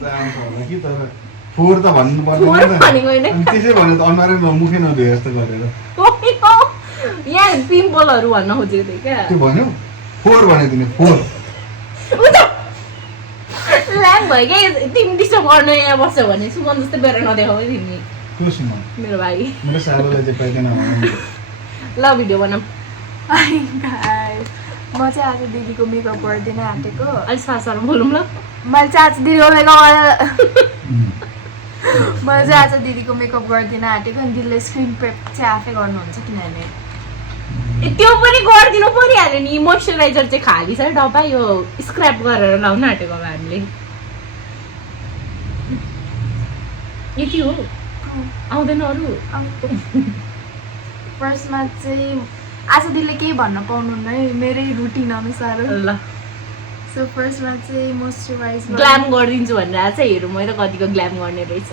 कि तर फोहोर त भन्नु पर्दैन नि त्यसै भने त अनुहारै मुखै नधोए जस्तो गरेर यहाँ पिम्पलहरू भन्न खोजेको थिएँ क्या त्यो भन्यो फोहोर भने तिमी फोहोर ल्याङ भयो क्या तिमी डिस्टर्ब गर्न यहाँ बस्छौ भने सुमन जस्तै बेर नदेखाऊ है तिमी को सुमन मेरो भाइ मेरो साबुलाई चाहिँ पाइदैन ल भिडियो बनाऊ म चाहिँ आज दिदीको मेकअप गर्दिन आँटेको अलिक सासहरू बोलौँ ल मैले चाहिँ आज दिदीको मेकअप गर्दिन आँटेको अनि दिदीले स्क्रिन प्रेप चाहिँ आफै गर्नुहुन्छ किनभने त्यो पनि गरिदिनु परिहाल्यो नि मोइस्चराइजर चाहिँ खाली छ डब्बा यो स्क्रैप गरेर लाउन आँटेको अब हामीले यति हो आउँदैन अरू फर्स्टमा चाहिँ आज दिदीले केही भन्न पाउनुहुन्न है मेरै रुटिन अनुसार ल सो फर्स्टमा चाहिँ मोइस्चराइज ग्ल्याम गरिदिन्छु भनेर आज हेरौँ मैले कतिको ग्ल्याम गर्ने रहेछ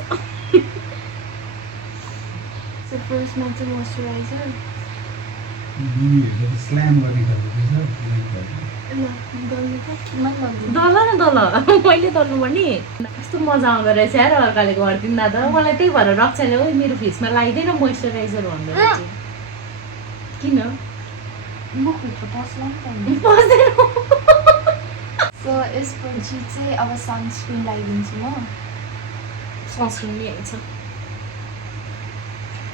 सो फर्स्टमा चाहिँ मोइस्चराइजर स्ल्याम गर्ने दल न दल मैले दल्नु पर्ने कस्तो मजा आउँदो रहेछ यार अर्काले गरिदिँदा त मलाई त्यही भएर रक्षाले ओ मेरो फेसमा लगाइदिएन मोइस्चराइजर भन्दो रहेछ किन सो यसपछि चाहिँ अब सनस्क्रिन लगाइदिन्छु म सनस्क्रिन नि छ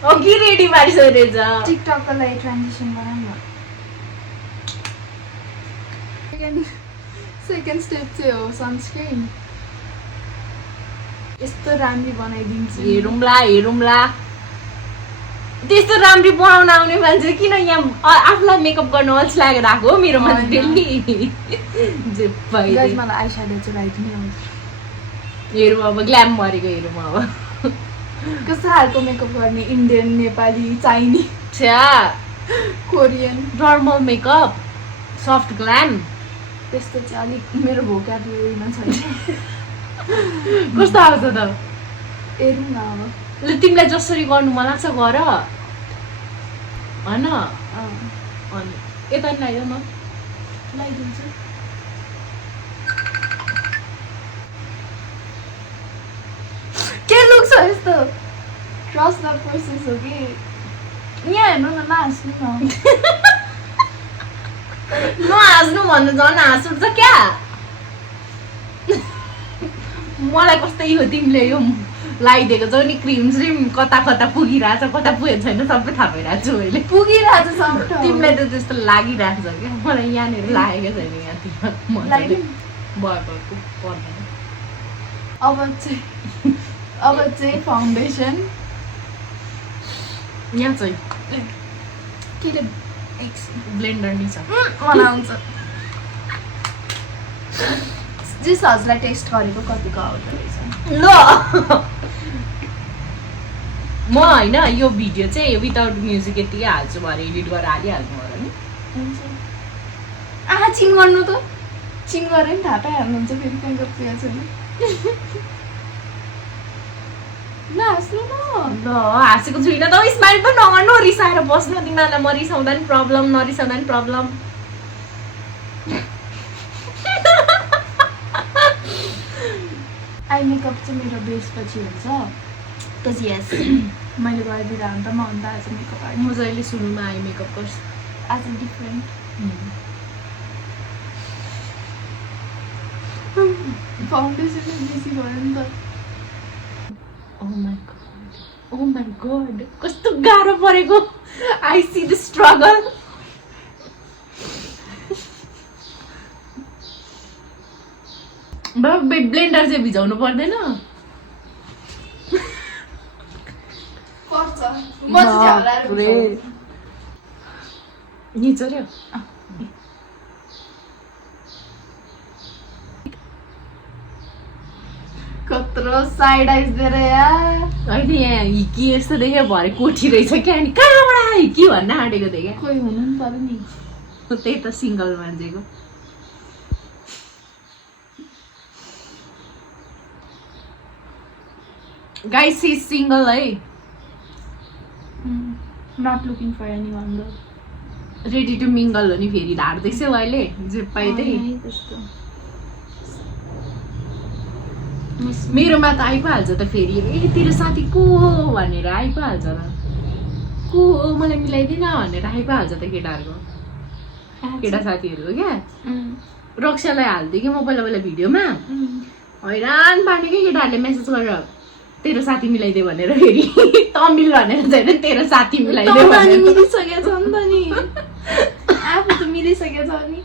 अघि रेडी पारिसकेको रहेछ टिकटकको लागि ट्रान्जिसन बनाऊँ न सेकेन्ड स्टेप चाहिँ हो सनस्क्रिन यस्तो राम्ररी बनाइदिन्छु हेरौँला त्यस्तो राम्ररी बनाउन आउने मान्छे किन यहाँ आफूलाई मेकअप गर्न अल्छी लागेर आएको हो मेरो मान्छे डेली मलाई आई स्याडो चाहिँ लगाइदिनु आउँछ हेरौँ अब ग्ल्याम मरेको हेरौँ अब कस्तो खालको मेकअप गर्ने इन्डियन नेपाली चाइनिज छ्या Korean normal makeup soft glam त्यस्तो चाहिँ अलिक मेरो भोकाबुलरीमा छैन कस्तो आउँछ त हेरौँ न अब ल तिमीलाई जसरी गर्नु मन लाग्छ गर होइन अनि यता नि लगाइदेऊ न लगाइदिन्छु के लुक छ यस्तो ट्रस्ट द प्रोसेस हो कि यहाँ हेर्नु न नहाँस्नु न नहाँस्नु भन्नु झन् हाँस उठ्छ क्या मलाई कस्तै हो तिमीले यो लगाइदिएको छौ नि क्रिम स्रिम कता कता पुगिरहेछ कता पुगेको छैन सबै थाहा भइरहेको छु मैले पुगिरहेछ सब तिमीलाई त त्यस्तो लागिरहेको छ क्या मलाई यहाँनिर लागेको छैन यहाँतिर पर्दैन अब चाहिँ फाउन्डेसन यहाँ चाहिँ के रे ब्लेन्डर नि छ मनाउँछ जे हजुरलाई टेस्ट गरेको कतिको आउँदो रहेछ ल म होइन यो भिडियो चाहिँ विदाउट म्युजिक यतिकै हाल्छु भरे एडिट गरेर हालिहाल्नु होला नि चिन गर्नु त चिन गरेर नि थाहा पाइहाल्नुहुन्छ फेरि कहीँ गएको छैन नहाँस्नु न ल हाँसेको छुइनँ त स्माइल पनि नगर्नु रिसाएर बस्नु तिमीहरूलाई म रिसाउँदा नि प्रब्लम नरिसाउँदा नि प्रब्लम आई मेकअप चाहिँ मेरो बेसपछि हुन्छ बिकज यस मैले गरिदिँदा हुन्छ म अन्त आज मेकअप म जहिले सुरुमा आई मेकअप गर्छु आज डिफ्रेन्ट फाउन्डेसन बेसी भयो नि त Oh my god कस्तो गाह्रो परेको I see the struggle blender चाहिँ भिजाउनु पर्दैन पर्छ म चाहिँ झ्याउलाएर निचर्यो कत्रो साइड आइज दिएर यार होइन यहाँ हिकी यस्तो देख्यो भरे कोठी रहेछ क्या अनि कहाँबाट हिकी भन्न आँटेको थिएँ क्या कोही हुनु नि पर्यो नि त्यही त सिङ्गल मान्छेको गाइस सी सिङ्गल है not looking for anyone the ready to mingle हो नि फेरि ढाड्दैछौ अहिले जे पाइ त्यही त्यस्तो मेरोमा त आइपहाल्छ त फेरि ए तेरो साथी को हो भनेर आइपहाल्छ र को हो मलाई मिलाइदिन भनेर आइपहाल्छ त केटाहरूको केटा साथीहरू क्या रक्षालाई हाल्थ्यो कि म पहिला पहिला भिडियोमा हैरान पार्ने कि केटाहरूले मेसेज गरेर तेरो साथी मिलाइदियो भनेर फेरि तमिल भनेर चाहिँ तेरो साथी मिलाइदियो भनेर मिलिसकेको छ नि त नि आफू त मिलिसकेको छ नि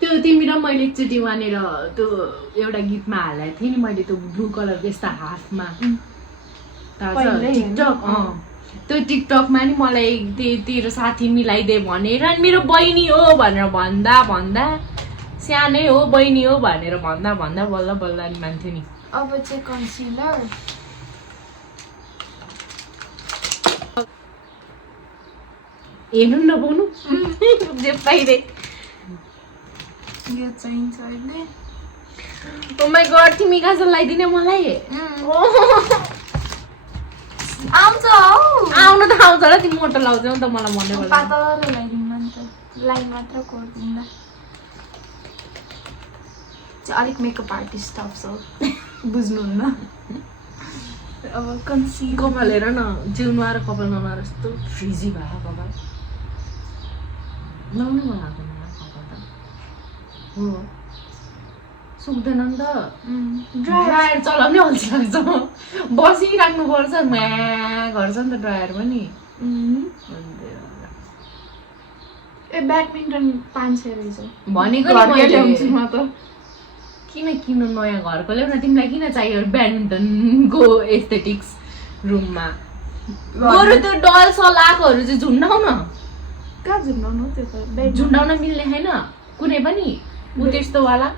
त्यो तिमी र मैले एकचोटि वहाँनिर त्यो एउटा गीतमा हालेको थिएँ नि मैले त्यो ब्लू कलरको यस्ता हाफमा टिकटक त्यो टिकटकमा नि मलाई तेरो साथी मिलाइदे भनेर मेरो बहिनी हो भनेर भन्दा भन्दा सानै हो बहिनी हो भनेर भन्दा भन्दा बल्ल बल्ल नि मान्थ्यो नि अब चाहिँ कन्सिलर हेर्नु नपाउनु जे पाइदे यो चाहिन्छ अहिले ओ माई गॉड तिमी काजल लगाइदिने मलाई आउँछ हौ आउनु त आउँछ र तिमी मोटो लाउँछौ नि त मलाई भन्ने बेला पातलो लगाइदिनु नि त लाइन मात्र कोर्दिनु अलिक मेकअप आर्टिस्ट टाइप हो बुझ्नुहुन्न अब कन्सिलर कपाल हेर न जिउमा र कपाल नलाएर यस्तो फ्रिजी भयो कपाल लाउनु मन लाग्दैन कपाल त हो सुक्दैन नि त ड्रायर चलाउनै अल्छी लाग्छ बसिराख्नुपर्छ म्या गर्छ नि त ड्रायर पनि ए ब्याडमिन्टन 500 रहेछ भनेको नि मैले ल्याउँछु म त किन किन नयाँ घरको ल्याउन तिमीलाई किन चाहियो ब्याडमिन्टनको एस्थेटिक्स रुममा बरु त्यो डल सलाकोहरू चाहिँ झुन्डाउ न कहाँ झुन्डाउनु त्यो त झुन्डाउन मिल्ने छैन कुनै पनि ऊ त्यस्तोवाला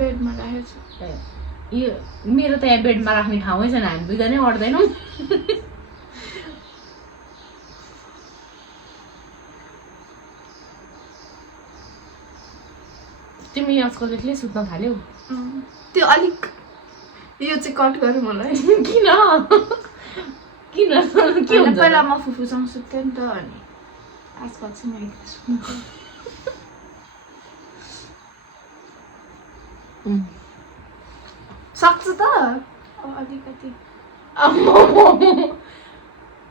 बेडमा राखेको छु यो मेरो त यहाँ बेडमा राख्ने ठाउँै छैन हामी दुईजनै अट्दैनौँ तिमी आजकल एक्लै सुत्न थाल्यौ त्यो अलिक यो चाहिँ कट गरौँ मलाई किन किन के हुन्छ पहिला म फुफूसँग सुत्थेँ नि त अनि आजकल चाहिँ म एक्लै सुत्नु सक्छ त अलिकति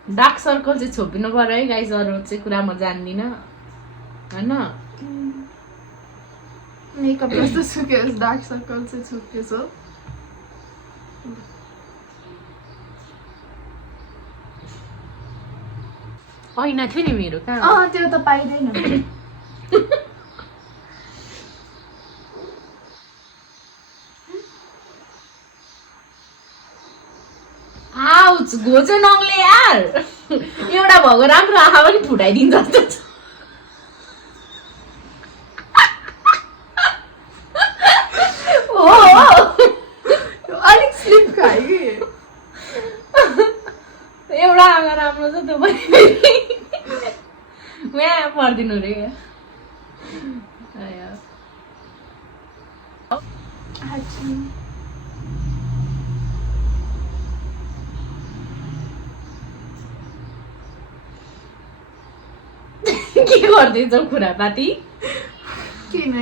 डार्क सर्कल चाहिँ छोपिनु पर्यो है गाइस अरू चाहिँ कुरा म जान्दिनँ होइन मेकअप जस्तो सुकेस् डार्क सर्कल चाहिँ छुकेछ ऐना थियो नि मेरो कहाँ त्यो त पाइँदैन आउच घोचो नङले यार एउटा भएको राम्रो आँखा पनि फुटाइदिन्छ जस्तो छ अलिक स्लिप खायो कि एउटा आँखा राम्रो छ त्यो पनि म्या पर्दिनु रे के गर्दैछौ खुरापाती किन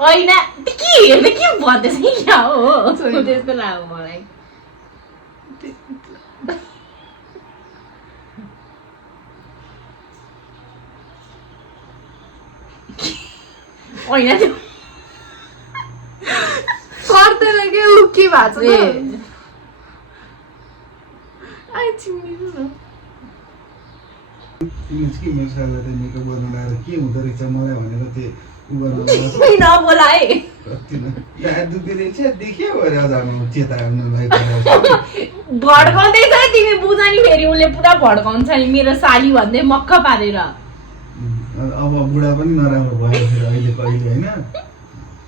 होइन के हेर्दै के भन्दैछ कि क्या हो त्यस्तो लाग्यो मलाई होइन त्यो पर्दैन के ऊ के भएको छ आइ चिम्मिनु न तिमीले के मेरो साथीलाई त मेकअप गर्न लगाएर के हुँदो रहेछ मलाई भनेर त्यो उ गर्न नबोलाए देखियो अरे अझ चेताउनुलाई भड्काउँदैछ तिमी बुझ नि फेरि उसले पुरा भड्काउँछ नि मेरो साली भन्दै मक्क पारेर अब बुढा पनि नराम्रो भयो फेरि अहिले होइन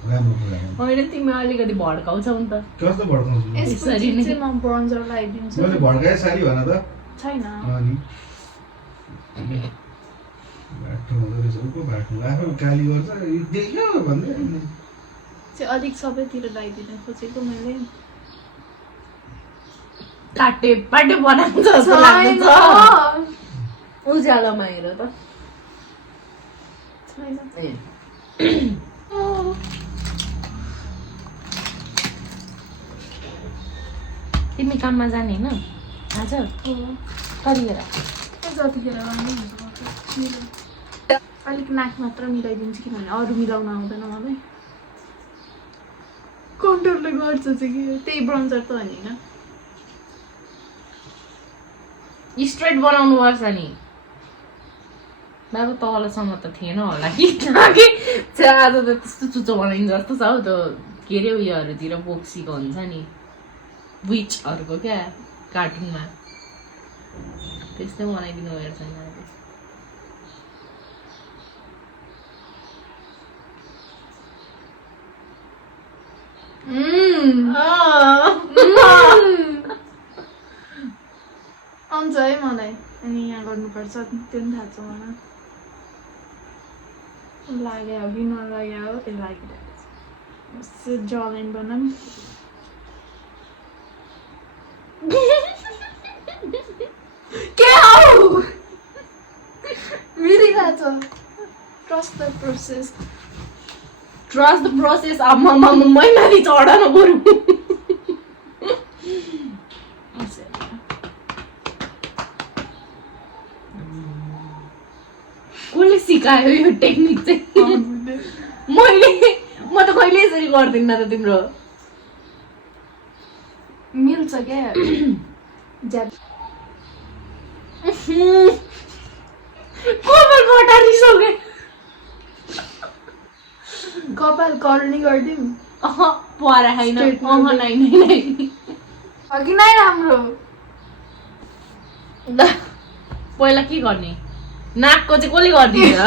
राम्रो कुरा होइन तिमी अलिकति भड्काउँछौ नि त कस्तो भड्काउँछु यसरी नै म ब्रोन्जर लगाइदिन्छु मैले भड्काए साली भन त छैन अनि बाटो हुँदो रहेछ उको बाटो आफू गाली गर्छ देख्यो भन्दै चाहिँ अलिक सबैतिर लगाइदिन खोजेको मैले काटे पाटे बनाउँछ जस्तो लाग्छ उज्यालोमा हेर त छैन तिमी काममा जाने होइन आज कतिखेर जतिखेर अलिक नाक मात्र मिलाइदिन्छु किनभने अरू मिलाउन आउँदैन मलाई कन्ट्रोलले गर्छ चाहिँ कि त्यही ब्रन्जर त होइन स्ट्रेट बनाउनु पर्छ नि बाबु तलसम्म त थिएन होला कि आज त त्यस्तो चुच्चो बनाइन्छ जस्तो छ हौ त्यो के अरे उयोहरूतिर बोक्सीको हुन्छ नि विचहरूको क्या कार्टुनमा त्यस्तै बनाइदिनु पर्छ नि आउँछ है मलाई अनि यहाँ गर्नुपर्छ त्यो पनि थाहा छ मलाई लाग्यो हो कि नलाग्यो हो त्यो लागिरहेको छ जलाइन बनाऊँ के हौ मिलिरहेछ ट्रस्ट द प्रोसेस आम्मा मैमाथि चढ न बरु कसले सिकायो यो टेक्निक चाहिँ म त कहिले यसरी गर्दिनँ त तिम्रो मिल्छ क्या कपाल रिसोगे कपाल कर्ली गरिदिउँ परा होइन Straight नै अघि नै राम्रो पहिला के गर्ने नाकको चाहिँ कसले गरिदिन्छ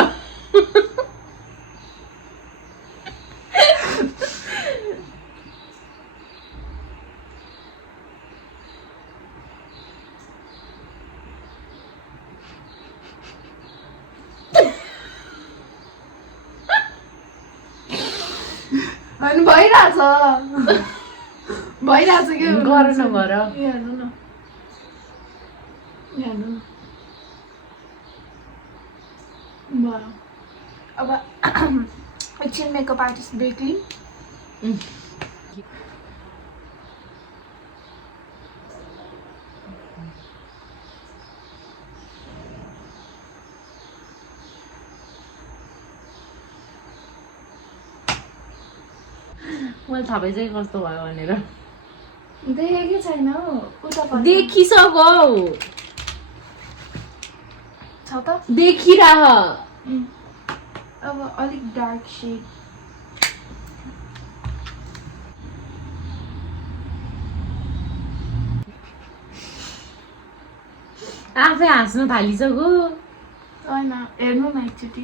अनि भइरहेछ के गर न गर हेर्नु न भयो अब एकछिन मेकअप आर्टिस्ट ब्रेक लिउँ मैले थाहा पाइ चाहिँ कस्तो भयो भनेर देखेकै छैन हौ उता देखिसकौ छ त देखिरह अब अलिक डार्क शेड आफै हाँस्न थालिसक्यो होइन हेर्नु न एकचोटि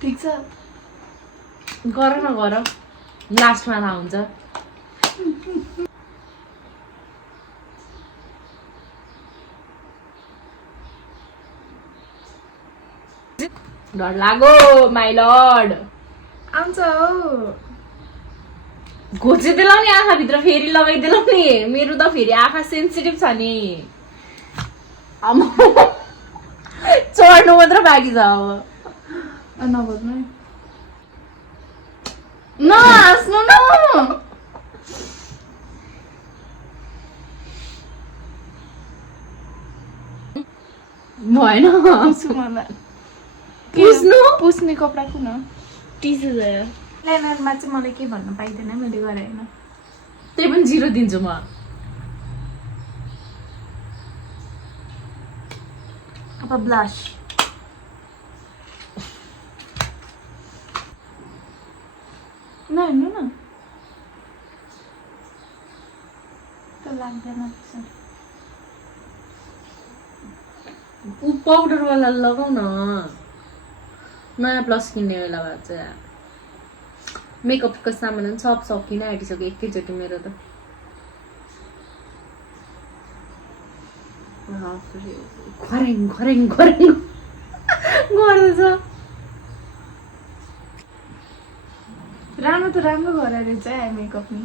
ठिक छ गर न गर लास्टमा थाहा हुन्छ डर लागो माइ लर्ड आउँछ हौ घोचिदिलौ नि आँखाभित्र फेरि लगाइदिलौ नि मेरो त फेरि आँखा सेन्सिटिभ छ नि चढ्नु मात्र बाँकी छ अब नबोल्नु है नहाँस्नु न भएन पुस्ने कपडा कुन टिसु लाइनरमा चाहिँ मलाई के भन्नु पाइँदैन मैले गरेँ होइन त्यही पनि 0 दिन्छु म अब ब्लस नहेर्नु न त लाग्दैन ऊ पाउडरवाला लगाउ न नयाँ प्लस किन्ने बेला भए चाहिँ मेकअपको सामान पनि सब सकिन आँटिसक्यो एकैचोटि मेरो त खरेङ खरेङ खरेङ गर्दैछ राम्रो त राम्रो गरेर रहेछ है मेकअप नि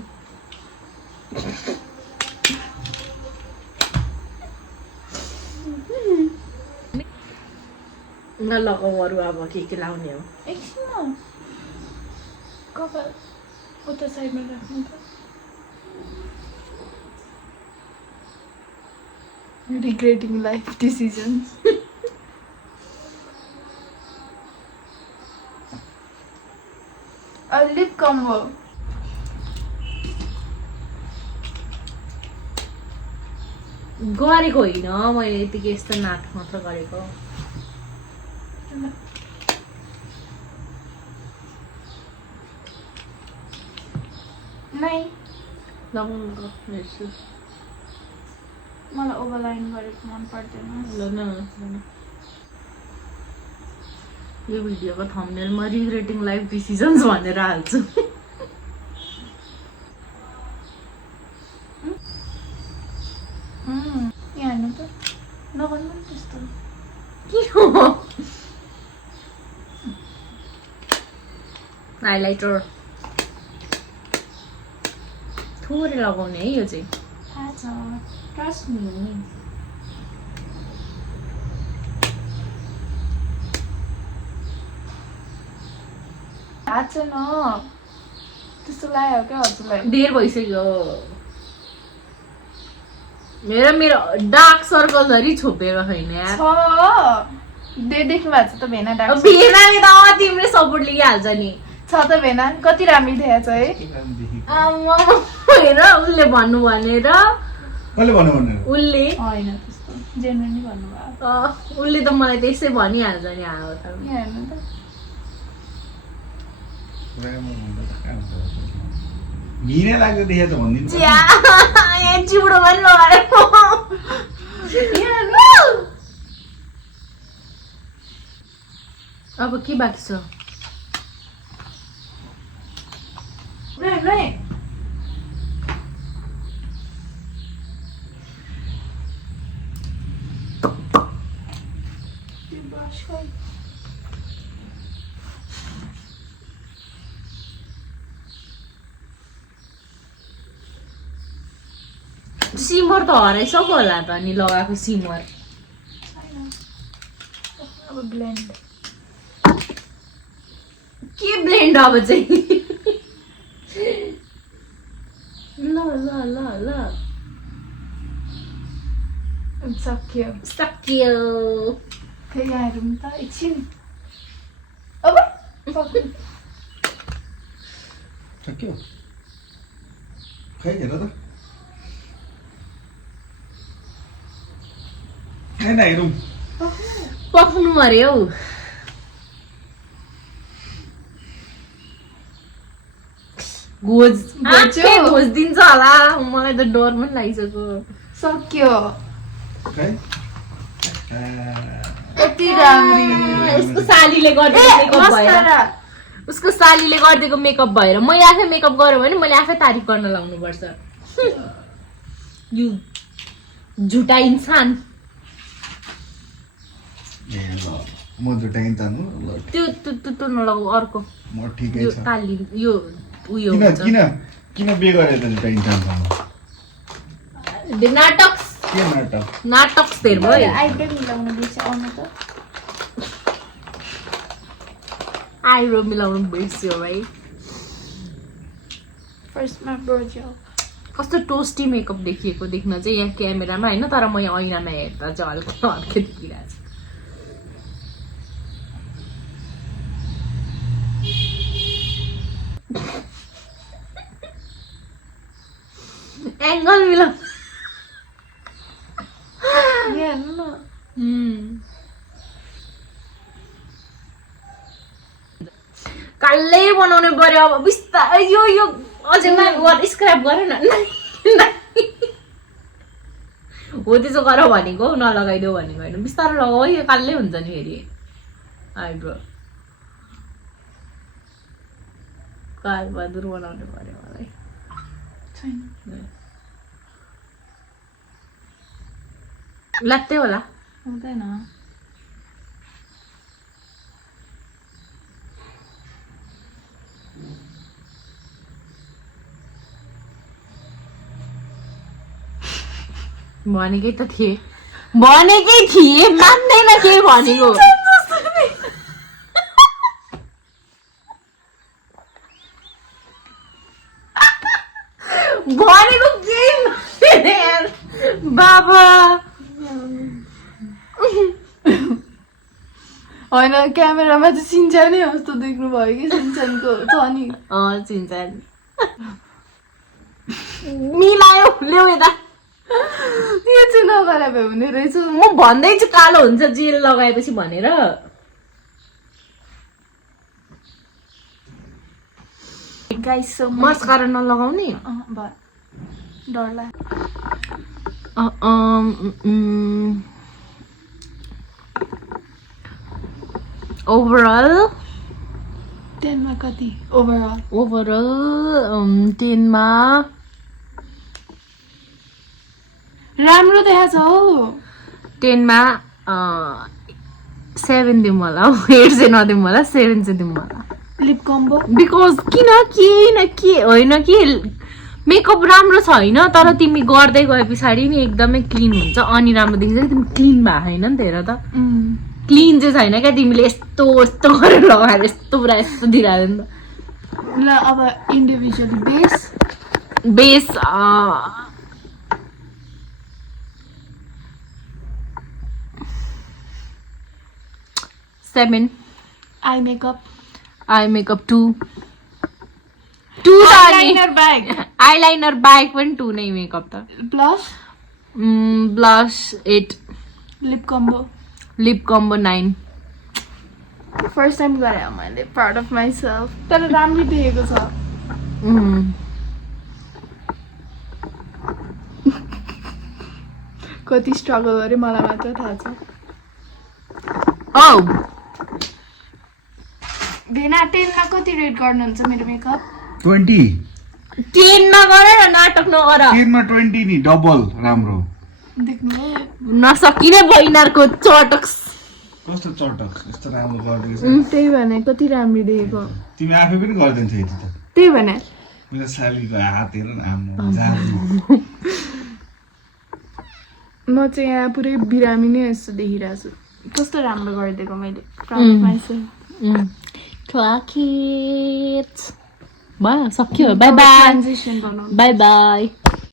ल लगाऊ अरू अब के लाउने हो एकछिन कपाल उता साइडमा राख्नु त regretting life decisions a lip combo गरेको होइन मैले यतिकै यस्तो नाटक मात्र गरेको नै लगाउनु हेर्छु मलाई ओभरलाइन गरेको मन पर्दैन ल न यो भिडियोको थम्बनेलमा रिग्रेटिङ लाइफ डिसिजन्स भनेर हाल्छु यहाँ हेर्नु त नगर्नु नि त्यस्तो के हो हाइलाइटर थोरै लगाउने है यो चाहिँ थाहा छ ट्रस्ट मी थाहा छैन त्यस्तो लाग्यो क्या हजुरलाई धेर भइसक्यो मेरो डार्क सर्कलहरु छोपेको छैन यार छ देख्नु भएको छ त भेना डार्क भेनाले त तिमीले सपोर्ट लिइहाल्छ नि छ त भेना कति राम्रो देखाएको छ है आमा हेर उसले भन्नु भनेर कसले भन्नु भनेर उसले हैन त्यस्तो जेन्युइनली भन्नुभयो उसले त मलाई त्यसै भनिहाल्छ नि हाल त यहाँ हेर्नु त मिने लाग्यो देखे त भनिदिनु ए चिउडो पनि लगाएको अब के बाँकी छ सिमर त हराइसक्यो होला त नि लगाएको सिमर अब ब्लेन्ड के ब्लेन्ड अब चाहिँ ल ल ल ल सक्यो सक्यो फेरि यहाँ हेरौँ त एकछिन अब सक्यो खै हेर त हैन हेरौँ पक्नु अरे हौ घोज दिन्छ होला मलाई त डर पनि लागिसक्यो सक्यो खै कति राम्री उसको सालीले गरिदिएको मेकअप भएर उसको सालीले गरिदिएको मेकअप भएर मैले आफै मेकअप गरेँ भने मैले आफै तारिफ गर्न लाउनुपर्छ यु झुटा इन्सान म दुटा इन्सान हो ल त्यो नलगाऊ अर्को म ठिकै यो छ ताली यो उयो किन हुन्छ किन किन बे गरे त दुटा इन्सानसँग नाटक के नाटक नाटक फेर भयो आइब्रो मिलाउनु बिर्से आउनु त आइब्रो मिलाउनु बिर्स्यो भाइ फर्स्टमा ब्रोजल कस्तो टोस्टी मेकअप देखिएको देख्न चाहिँ यहाँ क्यामेरामा होइन तर म यहाँ ऐनामा हेर्दा चाहिँ हल्का हल्का देखिरहेको छ एङ्गल मिलाउ हेर्नु न कालै बनाउनु पर्यो अब बिस्तारै यो अझै स्क्राप गरेन हो त्यसो गर भनेको नलगाइदेऊ भनेको होइन बिस्तारै लगाऊ यो कालै हुन्छ नि फेरि आइब्रो कालबहादुर बनाउनु पर्यो मलाई लाग्दै होला हुँदैन भनेकै त थिए मान्दैन के भनेको होइन क्यामेरामा चाहिँ सिन्चानै जस्तो देख्नु भयो कि सिन्चानको छ नि चिन्छ मिलायो ल्याउ यता यो चाहिँ नगरे भए हुने रहेछ म भन्दैछु कालो हुन्छ जेल लगाएपछि भनेर गाइस सो मस्कारा नलगाउने डर लाग्यो ओभरअल 10 मा कति ओभरअल 10 मा राम्रो देखाछ हो 10 मा 7 दिउँ होला 8 चाहिँ नदिउँ होला 7 चाहिँ दिउँ होला लिप कम्बो बिकज किन के होइन कि मेकअप राम्रो छ होइन तर तिमी गर्दै गए पछाडि नि एकदमै क्लिन हुन्छ अनि राम्रो देखिन्छ कि तिमी क्लिन भएको होइन नि त हेर त क्लिन चाहिँ छैन क्या तिमीले यस्तो यस्तो गरेर लगाएर यस्तो पुरा यस्तो दिइरहेको नि त ल अब individually base 7 eye makeup 2 eyeliner bag eyeliner bag पनि 2 नै मेकअप त bless 8 lip combo 9 first time गरे मैले प्राउड अफ माइसेल्फ तर राम्रो देखेको छ कति स्ट्रगल गरे मलाई मात्र थाहा छ भेना 10 मा कति रेट गर्नुहुन्छ मेरो मेकअप 20 10 मा गर न नाटक नगर 10 मा 20 नि डबल राम्रो देख्नु नसकिने बैनारको चटक कस्तो चटक यस्तो राम्रो गरिदिएको छ त्यही भने कति राम्रो देखेको तिमी आफै पनि गर्दिन्छौ यति त त्यही भने मेरो सालीको हात हेर न आम्मा जादु म चाहिँ यहाँ पुरै बिरामी नै यस्तो देखिरहेको छु कस्तो राम्रो गरिदिएको मैले प्राउड अफ माइसेल्फ भयो सक्यो बाई बाई ट्रान्जिसन बनाउनु बाई बाई